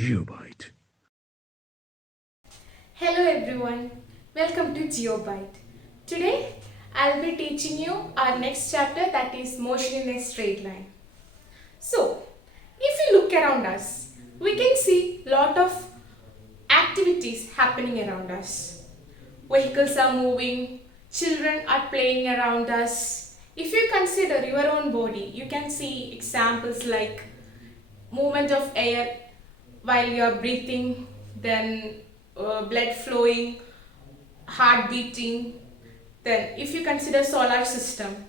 Geobyte. Hello everyone, welcome to GeoByte. Today I'll be teaching you our next chapter, that is motion in a straight line. So, if you look around us, we can see lot of activities happening around us. Vehicles are moving, children are playing around us. If you consider your own body, you can see examples like movement of air while you are breathing, then blood flowing, heart beating. Then if you consider solar system,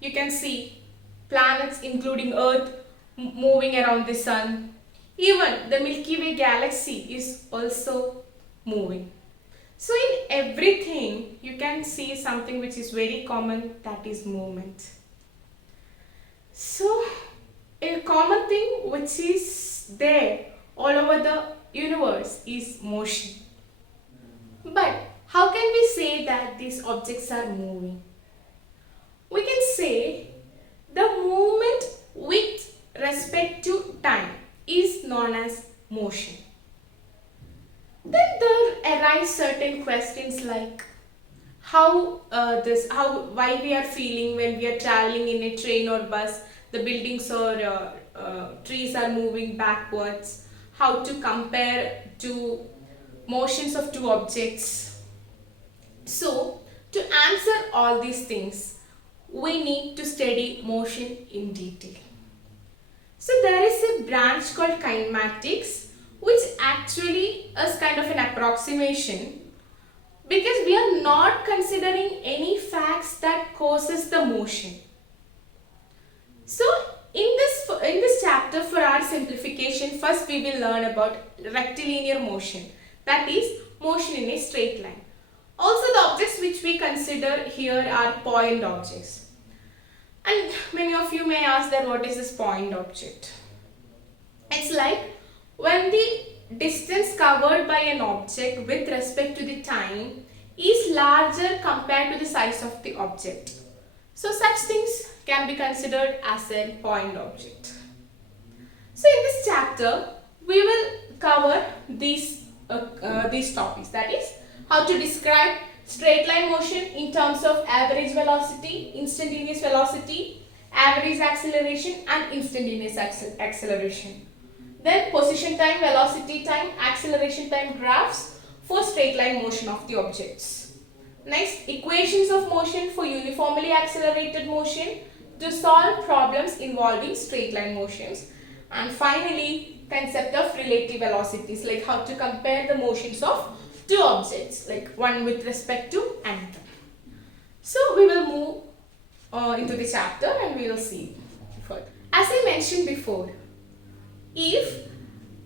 you can see planets including earth moving around the sun. Even the Milky Way galaxy is also moving. So in everything you can see something which is very common, that is movement. So a common thing which is there all over the universe is motion. But how can we say that these objects are moving? We can say the movement with respect to time is known as motion. Then there arise certain questions like why we are feeling when we are traveling in a train or bus, the buildings or trees are moving backwards, how to compare to motions of two objects. So to answer all these things, we need to study motion in detail. So there is a branch called kinematics, which actually is kind of an approximation, because we are not considering any facts that causes the motion. So in this chapter, for our simplification, first we will learn about rectilinear motion, that is motion in a straight line. Also the objects which we consider here are point objects. And many of you may ask that what is this point object? It's like when the distance covered by an object with respect to the time is larger compared to the size of the object. So such things can be considered as a point object. So in this chapter we will cover these topics, that is how to describe straight line motion in terms of average velocity, instantaneous velocity, average acceleration and instantaneous acceleration. Then position time, velocity time, acceleration time graphs for straight line motion of the objects. Next, equations of motion for uniformly accelerated motion to solve problems involving straight line motions. And finally, concept of relative velocities, like how to compare the motions of two objects, like one with respect to another. So we will move into the chapter and we will see further. As I mentioned before, if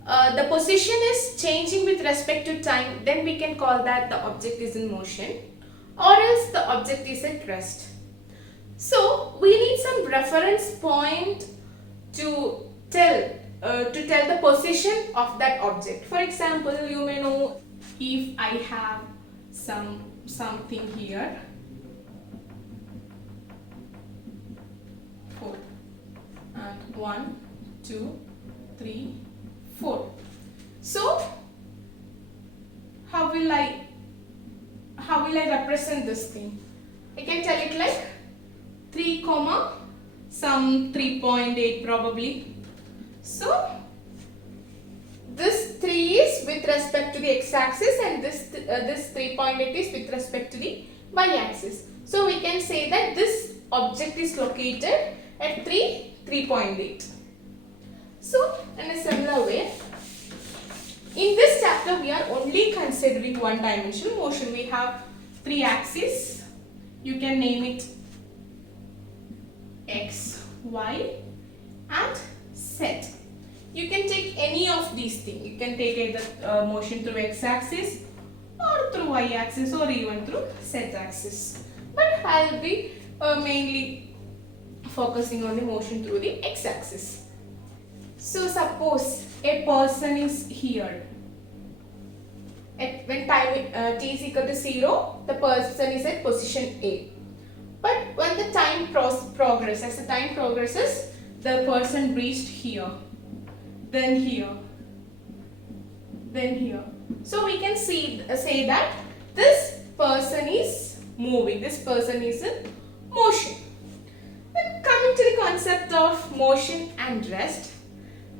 the position is changing with respect to time, then we can call that the object is in motion, or else the object is at rest. So we need some reference point to tell the position of that object. For example, you may know, if I have something here, 4 and 1 2 3 4. So how will I represent this thing? I can tell it like 3 comma some 3.8 probably. So this 3 is with respect to the x-axis and this 3.8 is with respect to the y-axis. So we can say that this object is located at 3.8. So in a similar way, in this chapter we are only considering one dimensional motion. We have 3 axes. You can name it x, y and z. You can take any of these things. You can take either motion through x-axis or through y-axis or even through z-axis. But I will be mainly focusing on the motion through the x-axis. So suppose a person is here. When time t is equal to 0, the person is at position A. But when the time progresses, as the time progresses, the person reached here, then here, then here. So we can say that this person is moving, this person is in motion. Then coming to the concept of motion and rest,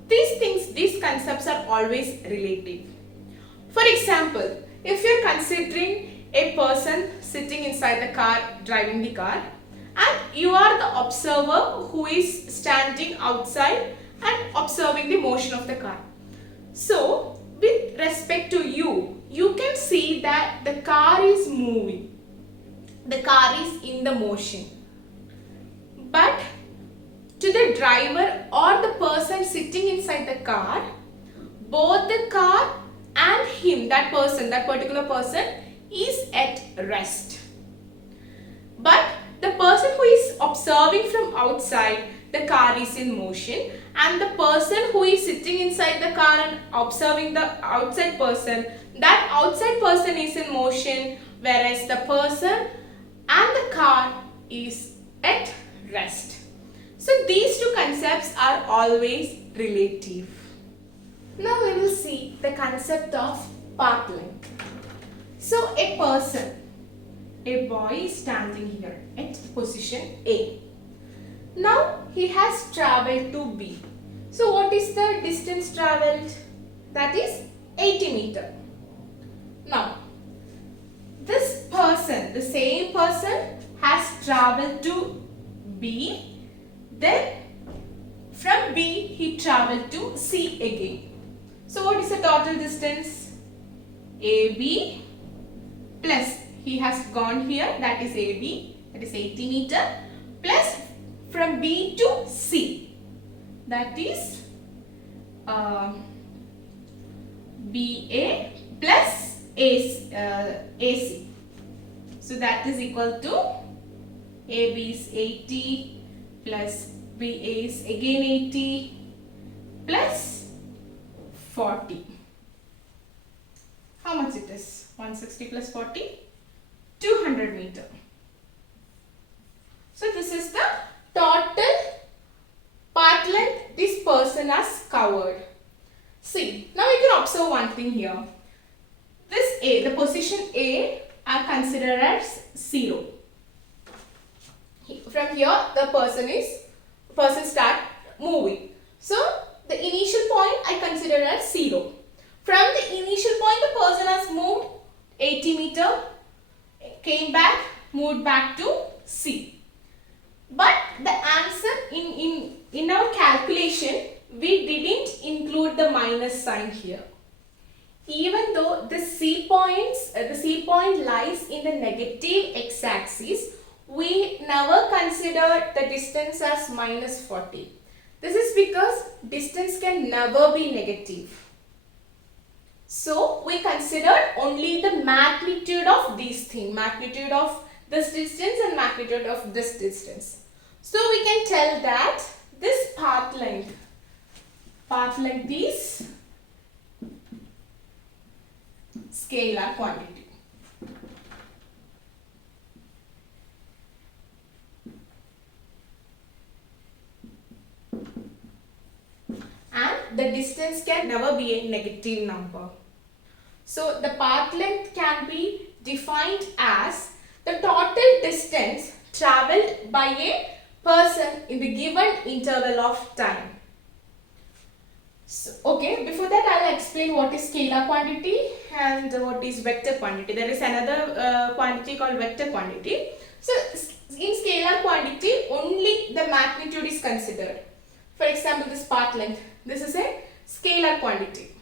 these concepts are always relative. For example, if you are considering a person sitting inside the car, driving the car, and you are the observer who is standing outside and observing the motion of the car. So, with respect to you, you can see that the car is moving. The car is in the motion. But to the driver or the person sitting inside the car, both the car and him, that particular person is at rest. But the person who is observing from outside, the car is in motion, and the person who is sitting inside the car and observing the outside person, that outside person is in motion, whereas the person and the car is at rest. So these two concepts are always relative. Now we will see the concept of path length. So a person, a boy is standing here at position A. Now he has travelled to B. So what is the distance travelled? That is 80 meter. Now this person, the same person, has travelled to B. Then from B he travelled to C again. So what is the total distance? AB plus he has gone here, that is AB, that is 80 meter, plus from B to C, that is BA plus AC. So that is equal to AB is 80 plus BA is again 80 plus 40. How much it is? 160 plus 40? 200 meter. So this is the total path length this person has covered. See, now we can observe one thing here. This A, the position A are considered as 0. From here the person start moving. So the initial point I consider as 0. From the initial point the person has moved 80 meter, came back, moved back to C. But the answer in our calculation, we didn't include the minus sign here. Even though the C point lies in the negative x-axis, we never considered the distance as minus 40. This is because distance can never be negative. So we considered only the magnitude of these things, magnitude of this distance and magnitude of this distance. So we can tell that this path length is scalar quantity. And the distance can never be a negative number. So the path length can be defined as the total distance travelled by a person in the given interval of time. So, okay, before that I will explain what is scalar quantity and what is vector quantity. There is another quantity called vector quantity. So in scalar quantity only the magnitude is considered. For example, this path length, this is a scalar quantity.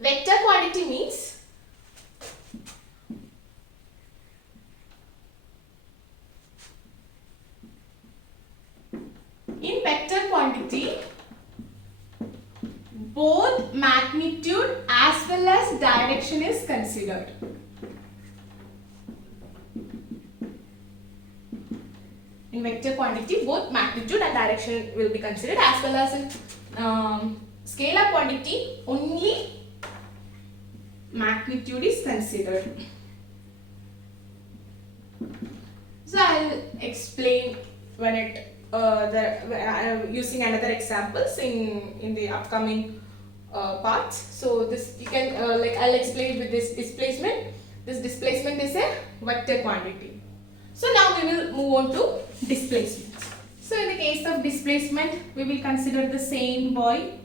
Vector quantity means in vector quantity both magnitude as well as direction is considered. In vector quantity both magnitude and direction will be considered, as well as in scalar quantity only magnitude is considered. So I will explain when it using another examples in the upcoming parts. So this you can like I'll explain with this displacement. This displacement is a vector quantity. So now we will move on to displacement. So in the case of displacement, we will consider the same boy.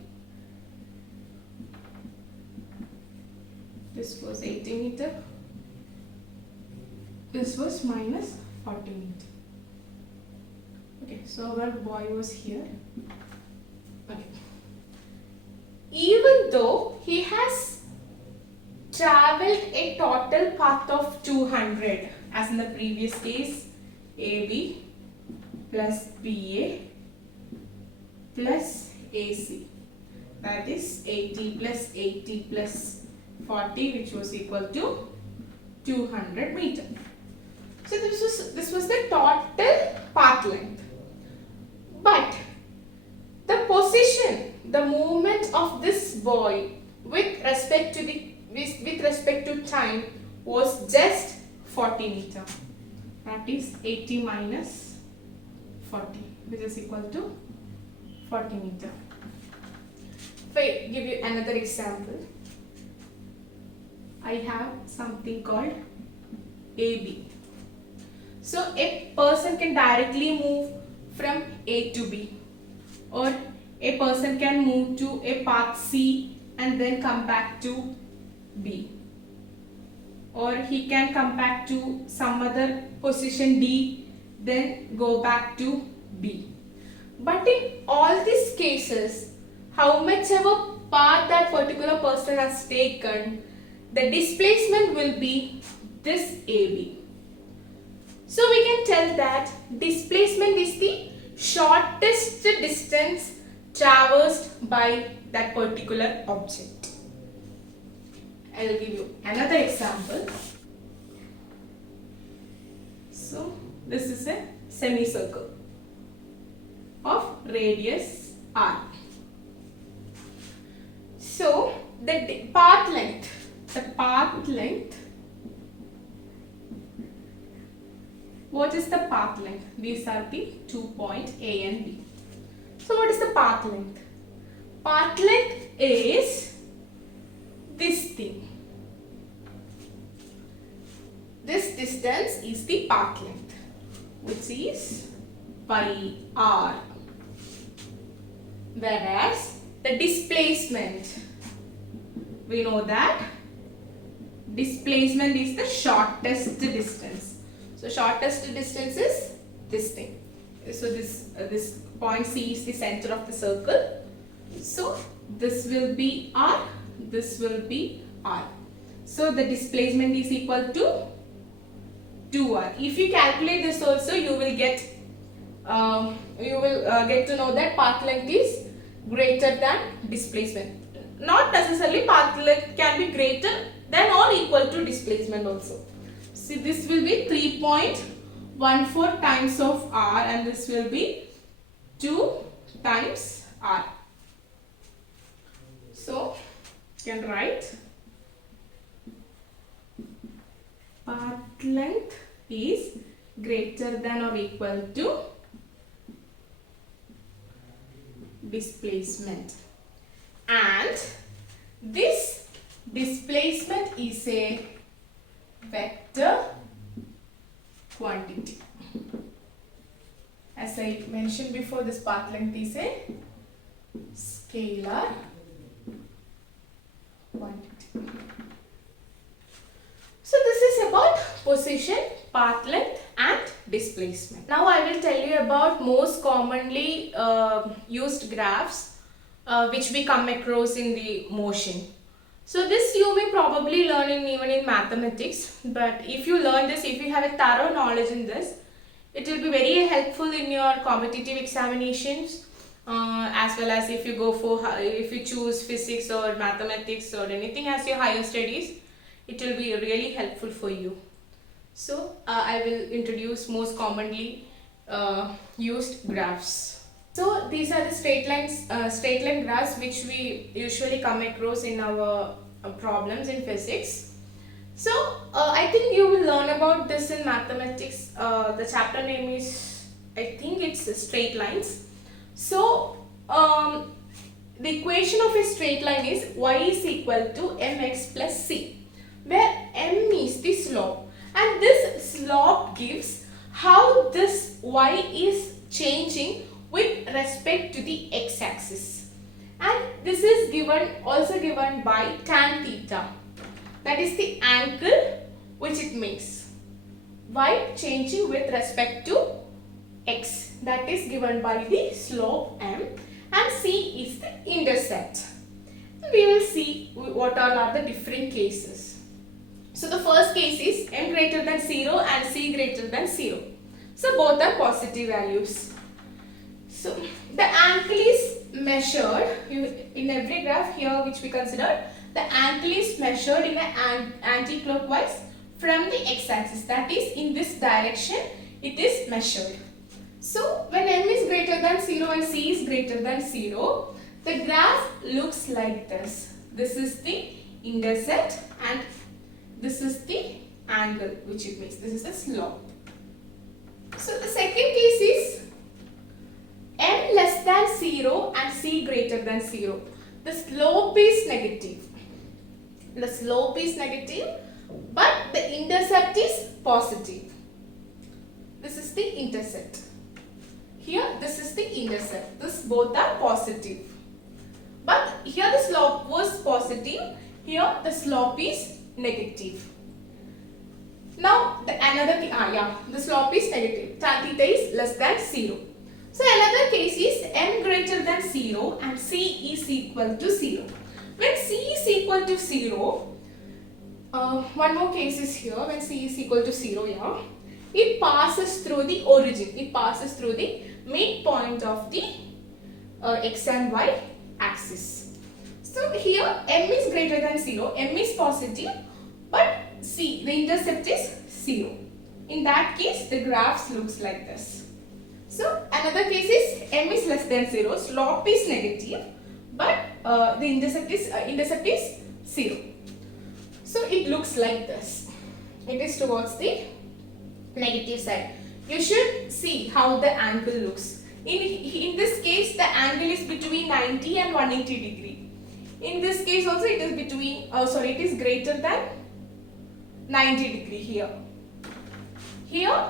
This was 80 meter. This was minus 40 meter. Okay, so our boy was here. Okay. Even though he has traveled a total path of 200, as in the previous case, AB plus BA plus AC, that is 80 plus 80 plus 40, which was equal to 200 meter. So this was the total path length. But the position, the movement of this boy with respect to time was just 40 meter. That is 80 minus 40, which is equal to 40 meter. If I give you another example, I have something called AB. So a person can directly move from A to B, or a person can move to a path C and then come back to B, or he can come back to some other position D, then go back to B. But in all these cases, how much ever path that particular person has taken, the displacement will be this AB. So we can tell that displacement is the shortest distance traversed by that particular object. I will give you another example. So this is a semicircle of radius r. So the path length, what is the path length? These are the 2 points A and B. So what is the path length? Path length is this thing. This distance is the path length, which is pi r. Whereas the displacement, we know that displacement is the shortest distance. So shortest distance is this thing. So this point C is the center of the circle. So this will be r, this will be r. So the displacement is equal to 2r. If you calculate this also, you will get to know that path length is greater than displacement. Not necessarily path length can be greater than or equal to displacement also. See, this will be 3.14 times of r, and this will be 2 times r. So you can write path length is greater than or equal to displacement, and this displacement is a vector quantity. As I mentioned before, this path length is a scalar quantity. So this is about position, path length and displacement. Now I will tell you about most commonly used graphs which we come across in the motion. So this you may probably learn even in mathematics, but if you learn this, if you have a thorough knowledge in this, it will be very helpful in your competitive examinations, as well as if you choose physics or mathematics or anything as your higher studies, it will be really helpful for you. So I will introduce most commonly used graphs. So these are the straight line graphs which we usually come across in our problems in physics. So I think you will learn about this in mathematics. The chapter name is, I think it's straight lines. So the equation of a straight line is y is equal to mx plus c, where m is the slope and this slope gives how this y is changing with respect to the x-axis, and this is also given by tan theta, that is the angle which it makes y changing with respect to x, that is given by the slope m, and c is the intercept. We will see what all are the different cases. So the first case is m greater than 0 and c greater than 0. So both are positive values. So the angle is measured in every graph here which we considered. The angle is measured in an anti-clockwise from the x-axis, that is in this direction it is measured. So when m is greater than 0 and c is greater than 0, the graph looks like this. This is the intercept and this is the angle which it makes. This is the slope. So the second case is m less than 0 and c greater than 0. The slope is negative. The slope is negative, but the intercept is positive. This is the intercept. Here this is the intercept. This both are positive. But here the slope was positive. Here the slope is negative. Now the slope is negative. Tan theta is less than 0. So another case is m greater than 0 and c is equal to 0. When c is equal to 0, one more case is here. When c is equal to 0, it passes through the origin. It passes through the midpoint of the x and y axis. So here m is greater than 0, m is positive, but c, the intercept is 0. In that case, the graphs looks like this. So another case is m is less than 0, slope is negative, but the intercept is 0. So it looks like this. It is towards the negative side. You should see how the angle looks. In this case, the angle is between 90 and 180 degree. In this case also it is between, it is greater than 90 degree here. Here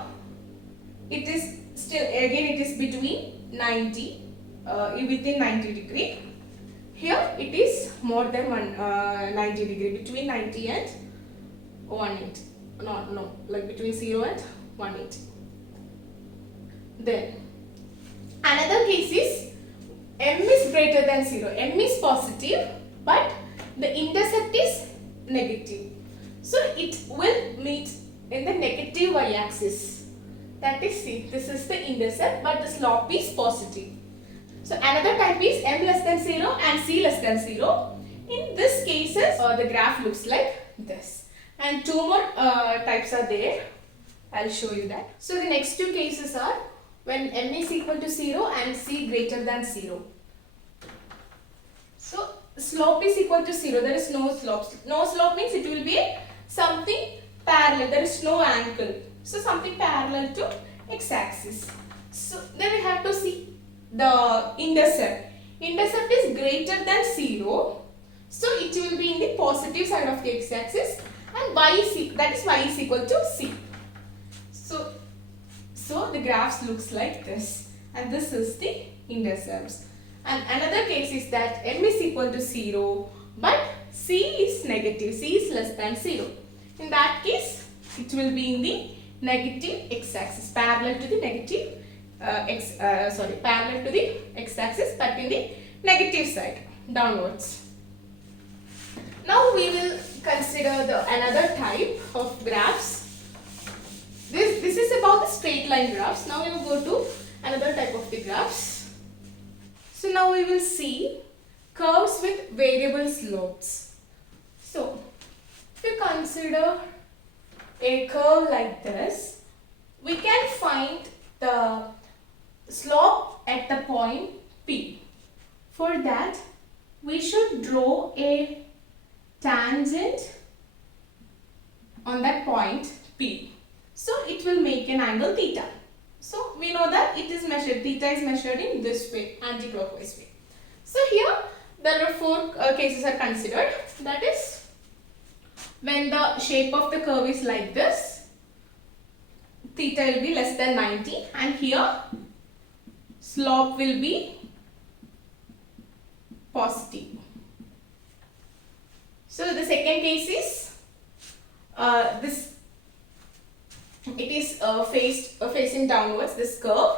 it is still, again it is between 90, within 90 degree. Here it is more than 90 degree, between 90 and 180. Like between 0 and 180. Then another case is m is greater than 0. M is positive, but the intercept is negative. So it will meet in the negative y-axis. That is C. This is the intercept, but the slope is positive. So another type is m less than 0 and c less than 0. In this cases, the graph looks like this. And two more types are there. I'll show you that. So the next two cases are when m is equal to 0 and c greater than 0. So slope is equal to 0. There is no slope. No slope means it will be something parallel. There is no angle. So something parallel to x-axis. So then we have to see the intercept. Intercept is greater than 0. So it will be in the positive side of the x-axis, and y is equal to c. So the graphs looks like this, and this is the intercepts. And another case is that m is equal to 0, but c is negative. C is less than 0. In that case, it will be in the negative x-axis, parallel to the negative parallel to the x-axis, but in the negative side, downwards. Now we will consider another type of graphs. This is about the straight line graphs. Now we will go to another type of the graphs. So now we will see curves with variable slopes. So if you consider a curve like this, we can find the slope at the point P. For that, we should draw a tangent on that point P. So it will make an angle theta. So we know that it is measured, theta is measured in this way, anti-clockwise way. So here there are four cases are considered. That is, when the shape of the curve is like this, theta will be less than 90, and here slope will be positive. So the second case is this, it is facing downwards, this curve.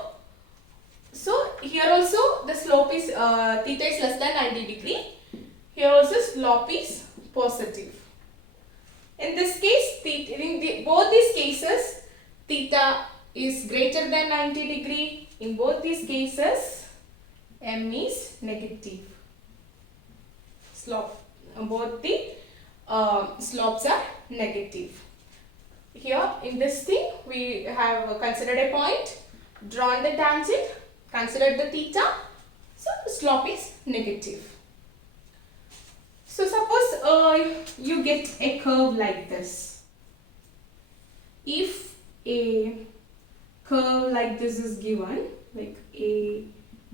So here also the slope is theta is less than 90 degree. Here also slope is positive. In this case, both these cases, theta is greater than 90 degree. In both these cases, m is negative. Slope, both the slopes are negative. Here in this thing, we have considered a point, drawn the tangent, considered the theta, so the slope is negative. So suppose you get a curve like this. If a curve like this is given, like A,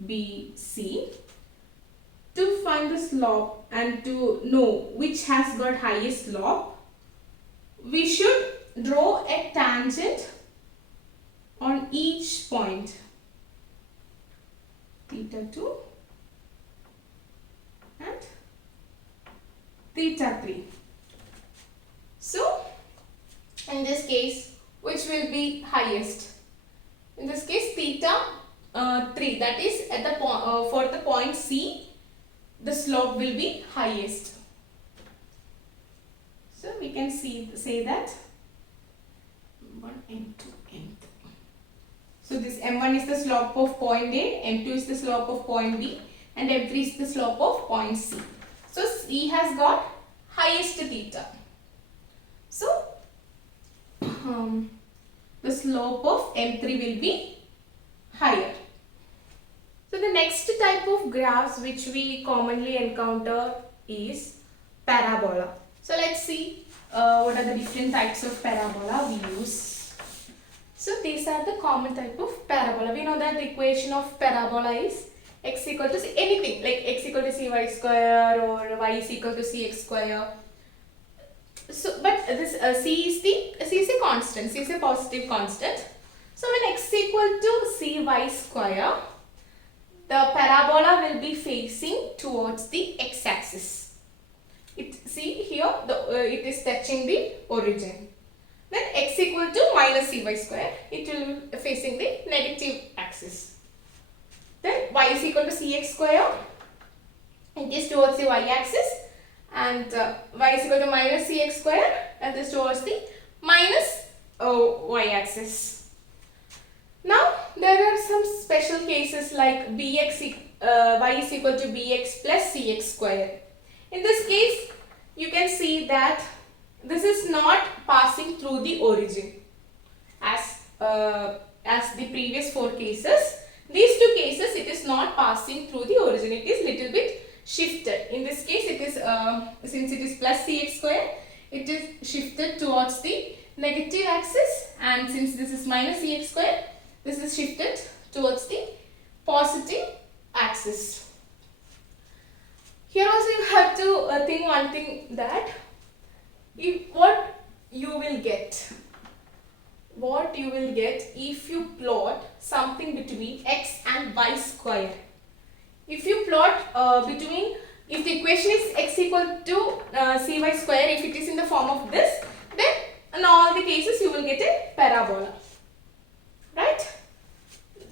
B, C, to find the slope and to know which has got highest slope, we should draw a tangent on each point. Theta 2 and theta 3. So, in this case, which will be highest? In this case, theta 3, that is at the for the point C, the slope will be highest. So, we can say that M1, M2, M3. So, this M1 is the slope of point A, M2 is the slope of point B, and M3 is the slope of point C. So, C has got highest theta. So, the slope of M3 will be higher. So, the next type of graphs which we commonly encounter is parabola. So, let's see what are the different types of parabola we use. So, these are the common type of parabola. We know that the equation of parabola is x equal to anything like x equal to cy square or y is equal to cx square. So, but this c is a constant, c is a positive constant. So, when x equal to cy square, the parabola will be facing towards the x-axis. See here, it is touching the origin. Then x equal to minus cy square, it will be facing the negative axis. Then y is equal to cx square, it is towards the y-axis, and y is equal to minus cx square, and this towards the minus y-axis. Now there are some special cases like y is equal to bx plus cx square. In this case, you can see that this is not passing through the origin as the previous four cases. These two cases, it is not passing through the origin, it is little bit shifted. In this case, it is since it is plus cx square, it is shifted towards the negative axis, and since this is minus cx square, this is shifted towards the positive axis. Here also you have to think one thing, that what you will get if you plot something between x and y square. If you plot if the equation is x equal to cy square, if it is in the form of this, then in all the cases you will get a parabola, right?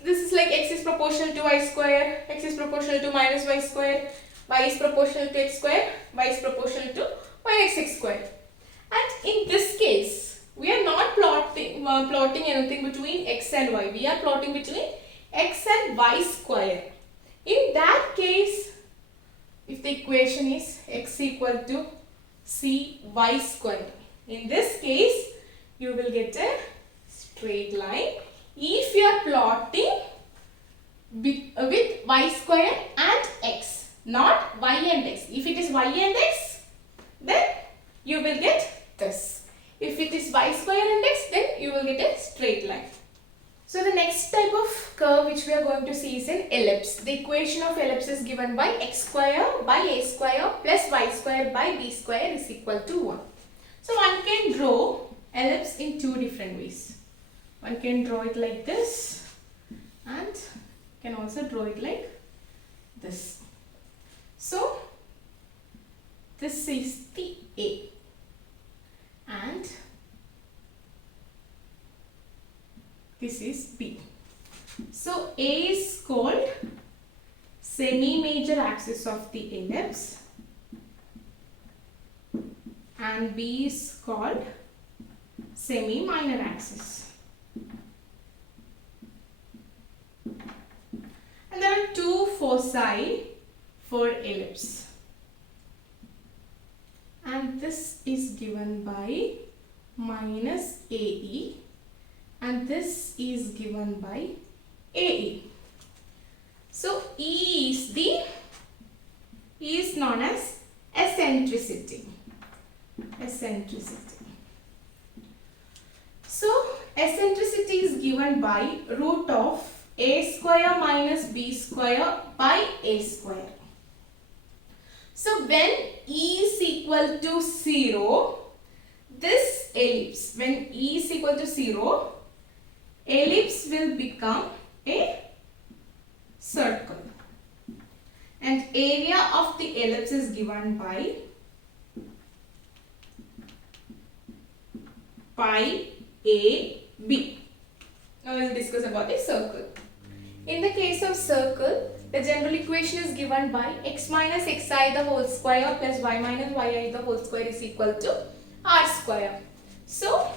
This is like x is proportional to y square, x is proportional to minus y square, y is proportional to x square, y is proportional to minus x square. And in this case, we are not plotting anything between x and y. We are plotting between x and y square. In that case, if the equation is x equal to cy square, in this case, you will get a straight line. If you are plotting with y square and x, not y and x. If it is y and x, then you will get this. If it is y square and x, then you will get a straight line. So the next type of curve which we are going to see is an ellipse. The equation of ellipse is given by x square by a square plus y square by b square is equal to 1. So one can draw ellipse in two different ways. One can draw it like this and can also draw it like this. So this is the A and this is B. So A is called semi-major axis of the ellipse and B is called semi-minor axis. And there are two foci for ellipse. And this is given by minus AE and this is given by AE. So E is known as eccentricity. So eccentricity is given by root of a square minus b square by a square. So when E is equal to 0, this ellipse, when E is equal to 0, ellipse will become a circle. And area of the ellipse is given by pi AB. Now we will discuss about the circle. In the case of circle, the general equation is given by x minus xi the whole square plus y minus yi the whole square is equal to r square. So,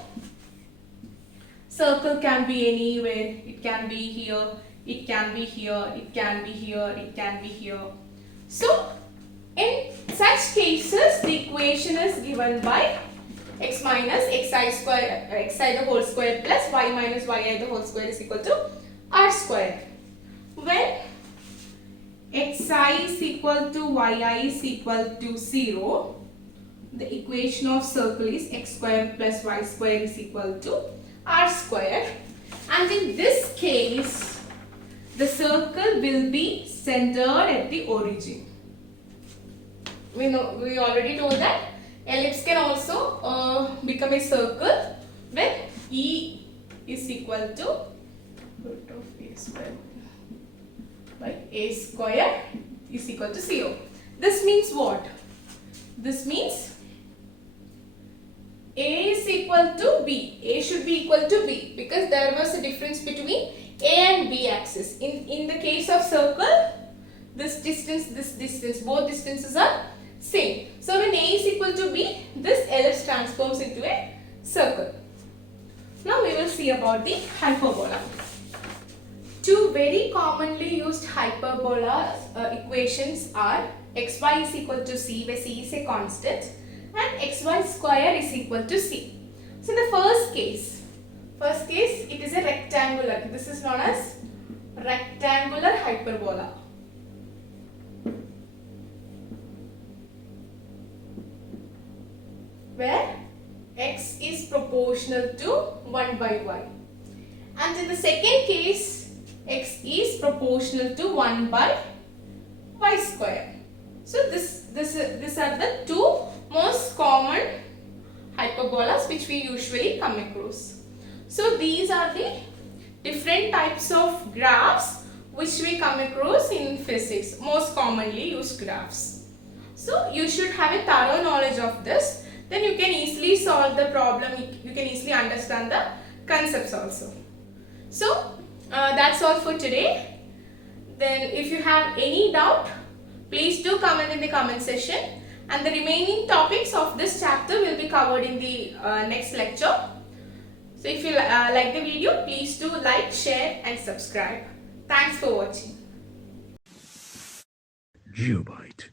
circle can be anywhere. It can be here, it can be here, it can be here, it can be here. So, in such cases, the equation is given by x minus xi square, xi the whole square plus y minus yi the whole square is equal to r square. When xi is equal to yi is equal to 0, the equation of circle is x square plus y square is equal to r square. And in this case, the circle will be centered at the origin. We already know that ellipse can also become a circle when E is equal to root of a square by a square is equal to 0. This means what? This means A is equal to B. A should be equal to B because there was a difference between A and B axis. In the case of circle, this distance, both distances are same. So when A is equal to B, this ellipse transforms into a circle. Now we will see about the hyperbola. Two very commonly used hyperbola equations are xy is equal to c, where c is a constant, and xy square is equal to c. So in the first case it is a rectangular. This is known as rectangular hyperbola. Where x is proportional to 1 by y. And in the second case, x is proportional to 1 by y square. So these are the two most common hyperbolas which we usually come across. So these are the different types of graphs which we come across in physics, most commonly used graphs. So you should have a thorough knowledge of this. Then you can easily solve the problem, you can easily understand the concepts also. So that's all for today. Then if you have any doubt, please do comment in the comment section, and the remaining topics of this chapter will be covered in the next lecture. So if you like the video, please do like, share and subscribe. Thanks for watching. Geobyte.